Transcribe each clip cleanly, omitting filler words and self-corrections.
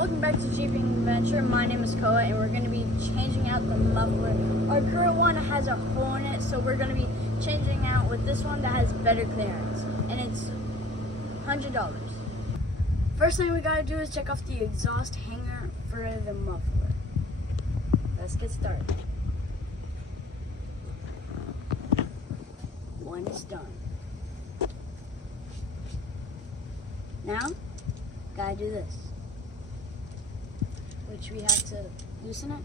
Welcome back to Jeeping Adventure. My name is Koa and we're going to be changing out the muffler. Our current one has a hole in it, so we're going to be changing out with this one that has better clearance. And it's $100. First thing we got to do is check off the exhaust hanger for the muffler. Let's get started. One is done. Now, gotta do this. Which we have to loosen it.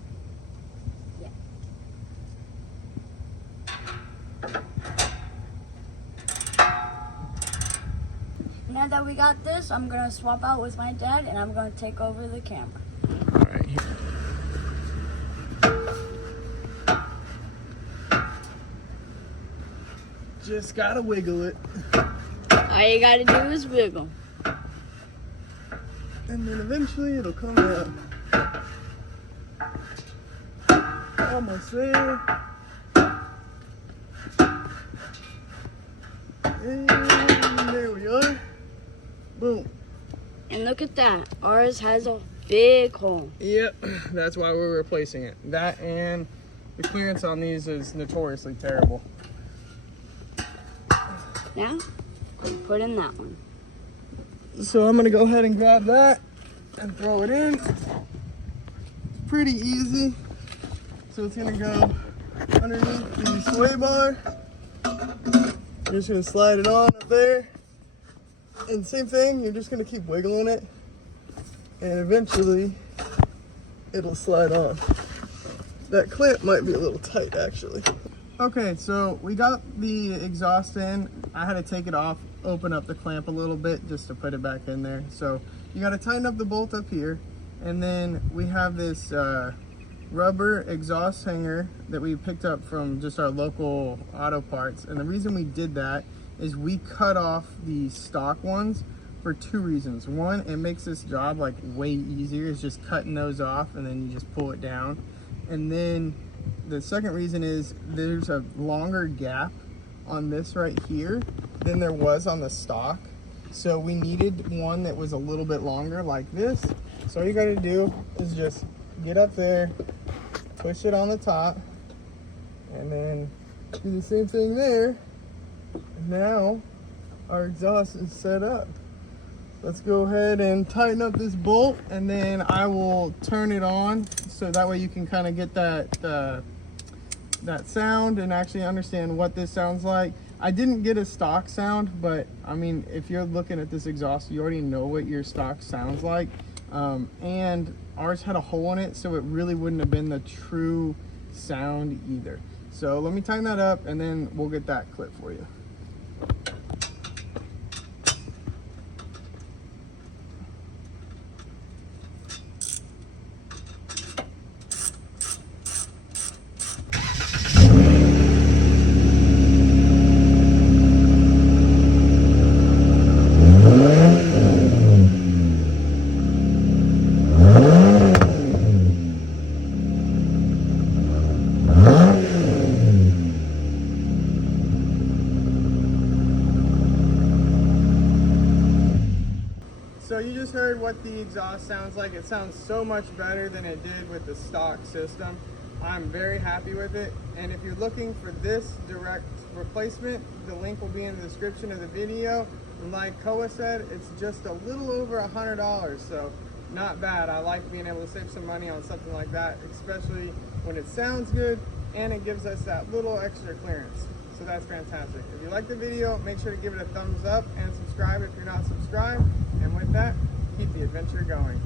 Yeah. Now that we got this, I'm gonna swap out with my dad and I'm gonna take over the camera. Alright. Just gotta wiggle it. All you gotta do is wiggle. And then eventually it'll come out. Almost there. And there we are. Boom. And look at that. Ours has a big hole. Yep, that's why we're replacing it. That and the clearance on these is notoriously terrible. Now, put in that one. So I'm gonna go ahead and grab that and throw it in. Pretty easy. So it's gonna go underneath the sway bar. You're just gonna slide it on up there. And same thing, you're just gonna keep wiggling it. And eventually it'll slide on. That clamp might be a little tight actually. Okay, so we got the exhaust in. I had to take it off, open up the clamp a little bit just to put it back in there. So you got to tighten up the bolt up here, and then we have this rubber exhaust hanger that we picked up from just our local auto parts. And the reason we did that is we cut off the stock ones for two reasons. One, it makes this job like way easier. It's just cutting those off and then you just pull it down. And then the second reason is there's a longer gap on this right here than there was on the stock. So we needed one that was a little bit longer like this. So all you gotta do is just get up there, push it on the top, and then do the same thing there. And now our exhaust is set up. Let's go ahead and tighten up this bolt, and then I will turn it on so that way you can kind of get that sound and actually understand what this sounds like. I didn't get a stock sound, but I mean, if you're looking at this exhaust, you already know what your stock sounds like. And ours had a hole in it, so it really wouldn't have been the true sound either. So let me tighten that up and then we'll get that clip for you. So you just heard what the exhaust sounds like. It sounds so much better than it did with the stock system. I'm very happy with it. And if you're looking for this direct replacement, the link will be in the description of the video. And like Koa said, it's just a little over $100, so not bad. I like being able to save some money on something like that, especially when it sounds good and it gives us that little extra clearance. So that's fantastic. If you like the video, make sure to give it a thumbs up and subscribe if you're not subscribed. And with that, keep the adventure going.